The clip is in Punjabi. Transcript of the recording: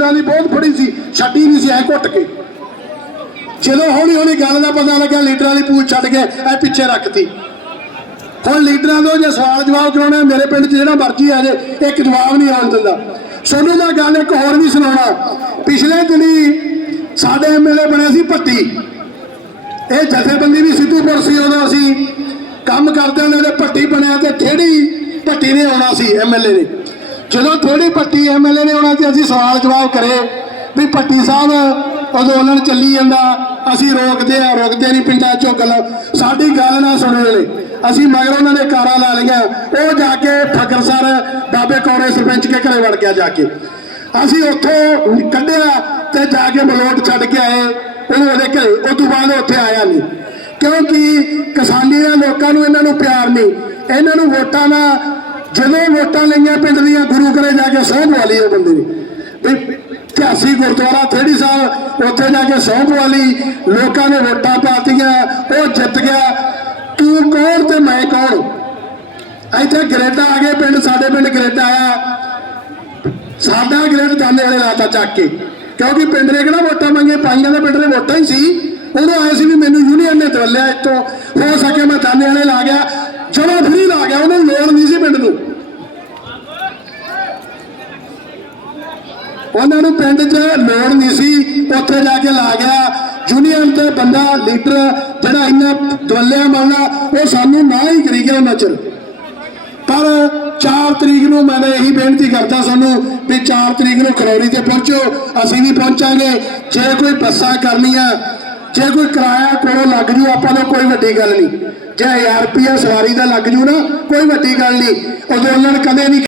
ਲੀਡਰਾਂ ਦੀ ਬਹੁਤ ਫੜੀ ਸੀ, ਛੱਡੀ ਨਹੀਂ ਸੀ, ਐ ਘੁੱਟ ਕੇ। ਚਲੋ ਹੌਲੀ ਹੌਲੀ ਗੱਲ ਦਾ ਪਤਾ ਲੱਗਿਆ, ਲੀਡਰਾਂ ਦੀ ਪੂਛ ਛੱਡ ਕੇ ਐ ਪਿੱਛੇ ਰੱਖਤੀ। ਹੁਣ ਲੀਡਰਾਂ ਤੋਂ ਜੇ ਸਵਾਲ ਜਵਾਬ ਕਰਾਉਣਾ ਮੇਰੇ ਪਿੰਡ 'ਚ ਜਿਹੜਾ ਮਰਜ਼ੀ ਆ ਜੇ, ਇੱਕ ਜਵਾਬ ਨਹੀਂ ਆਉਣ ਦਿੰਦਾ। ਸੋਨੂੰ ਦਾ ਗੱਲ ਇੱਕ ਹੋਰ ਵੀ ਸੁਣਾਉਣਾ। ਪਿਛਲੇ ਦਿਨੀ ਸਾਡੇ ਐਮਐਲਏ ਬਣਿਆ ਸੀ ਭੱਟੀ। ਇਹ ਜਥੇਬੰਦੀ ਵੀ ਸਿੱਧੂਪੁਰ ਸੀ ਉਦੋਂ ਅਸੀਂ ਕੰਮ ਕਰਦੇ ਹੁੰਦੇ ਨੇ ਭੱਟੀ ਬਣਿਆ ਤੇ ਥੇੜੀ ਭੱਟੀ ਨੇ ਆਉਣਾ ਸੀ ਐਮਐਲਏ ਨੇ। ਜਦੋਂ ਥੋੜੀ ਭੱਟੀ ਐਮਐਲਏ ਨੇ ਉਹਨਾਂ ਤੇ ਅਸੀਂ ਸਵਾਲ ਜਵਾਬ ਕਰੇ ਵੀ ਭੱਟੀ ਸਾਹਿਬ ਅੰਦੋਲਨ ਚੱਲੀ ਜਾਂਦਾ, ਅਸੀਂ ਰੋਕਦੇ ਆ ਰੋਕਦੇ ਨਹੀਂ ਪਿੰਡਾਂ ਚੋਂ ਗੱਲ। ਸਾਡੀ ਗੱਲ ਨਾ ਸੁਣਨ ਵੇਲੇ ਅਸੀਂ ਮਗਰ ਉਹਨਾਂ ਨੇ ਕਾਰਾਂ ਲਾ ਲਈਆਂ। ਉਹ ਜਾ ਕੇ ਫਕਰ ਸਰ, ਬਾਬੇ ਕੌਰੇ ਸਰਪੰਚ ਕੇ ਘਰੇ ਵੜ ਗਿਆ ਜਾ ਕੇ। ਅਸੀਂ ਉੱਥੋਂ ਕੱਢਿਆ ਤੇ ਜਾ ਕੇ ਮਲੋਟ ਛੱਡ ਕੇ ਆਏ। ਉਹਨੂੰ ਉਹਦੇ ਘਰੇ ਉਸ ਤੋਂ ਬਾਅਦ ਉੱਥੇ ਆਇਆ ਨਹੀਂ। ਕਿਉਂਕਿ ਕਿਸਾਨੀ ਦੇ ਲੋਕਾਂ ਨੂੰ ਇਹਨਾਂ ਨੂੰ ਪਿਆਰ ਨਹੀਂ। ਇਹਨਾਂ ਨੂੰ ਵੋਟਾਂ ਨਾ ਜਦੋਂ ਵੋਟਾਂ ਲਈਆਂ ਪਿੰਡ ਦੀਆਂ, ਗੁਰੂ ਘਰੇ ਜਾ ਕੇ ਸਹੁੰ ਵਾਲੀ ਉਹ ਬੰਦੇ ਨੇ। ਵੀ ਇਤਿਹਾਸੀ ਗੁਰਦੁਆਰਾ ਥੇੜੀ ਸਾਹਿਬ, ਉੱਥੇ ਜਾ ਕੇ ਸਹੁੰ ਵਾਲੀ ਲੋਕਾਂ ਨੇ ਵੋਟਾਂ ਪਾਤੀਆਂ, ਉਹ ਜਿੱਤ ਗਿਆ। ਤੂੰ ਕੌਣ ਤੇ ਮੈਂ ਕੌਣ? ਇੱਥੇ ਗ੍ਰੇਡ ਆ ਗਏ ਪਿੰਡ, ਸਾਡੇ ਪਿੰਡ ਗ੍ਰੇਡ ਆਇਆ। ਸਾਡਾ ਗ੍ਰੇਡ ਜਾਂਦੇ ਵਾਲੇ ਲਾਤਾ ਚੱਕ ਕੇ। ਕਿਉਂਕਿ ਪਿੰਡ ਨੇ ਕਿਹੜਾ ਵੋਟਾਂ ਮੰਗੇ ਪਾਈਆਂ ਦੇ ਪਿੰਡ ਦੇ ਵੋਟਾਂ ਹੀ ਸੀ। ਉਦੋਂ ਆਏ ਸੀ ਵੀ ਮੈਨੂੰ ਯੂਨੀਅਨ ਨੇ ਦਵਲਿਆ ਇੱਥੋਂ। ਹੋ ਸਕੇ ਮੈਂ ਜਾਂਦੇ ਵਾਲੇ ਲਾ ਗਿਆ ਚਲੋ ਫਰੀ ਲਾ ਗਿਆ ਉਹਨੂੰ ਲੋੜ ਨਹੀਂ ਸੀ ਪਿੰਡ ਨੂੰ ਉਹਨਾਂ ਨੂੰ ਪਿੰਡ 'ਚ ਲੋੜ ਨਹੀਂ ਸੀ, ਉੱਥੇ ਜਾ ਕੇ ਲਾ ਗਿਆ। ਯੂਨੀਅਨ ਤੇ ਬੰਦਾ ਲੀਡਰ ਜਿਹੜਾ ਇੰਨਾ ਦਵਲਿਆ ਮੰਨਣਾ ਉਹ ਸਾਨੂੰ ਨਾ ਹੀ ਕਰੀ ਗਿਆ ਉਹਨਾਂ ਚਿਰ। ਪਰ 4 ਤਰੀਕ ਨੂੰ ਮੈਂ ਤਾਂ ਇਹੀ ਬੇਨਤੀ ਕਰਦਾ ਸਾਨੂੰ ਵੀ 4 ਤਰੀਕ ਨੂੰ ਖਰੌਰੀ ਤੇ ਪਹੁੰਚੋ। ਅਸੀਂ ਵੀ ਪਹੁੰਚਾਂਗੇ। ਜੇ ਕੋਈ ਬੱਸਾਂ ਕਰਨੀਆਂ, ਜੇ ਕੋਈ ਕਿਰਾਇਆ ਕੋਲੋਂ ਲੱਗ ਜੂ, ਆਪਾਂ ਨੂੰ ਕੋਈ ਵੱਡੀ ਗੱਲ ਨਹੀਂ। ਜੇ 1000 ਰੁਪਇਆ ਸਵਾਰੀ ਦਾ ਲੱਗ ਜੂ ਨਾ, ਕੋਈ ਵੱਡੀ ਗੱਲ ਨਹੀਂ। ਅੰਦੋਲਨ ਕਦੇ ਨਹੀਂ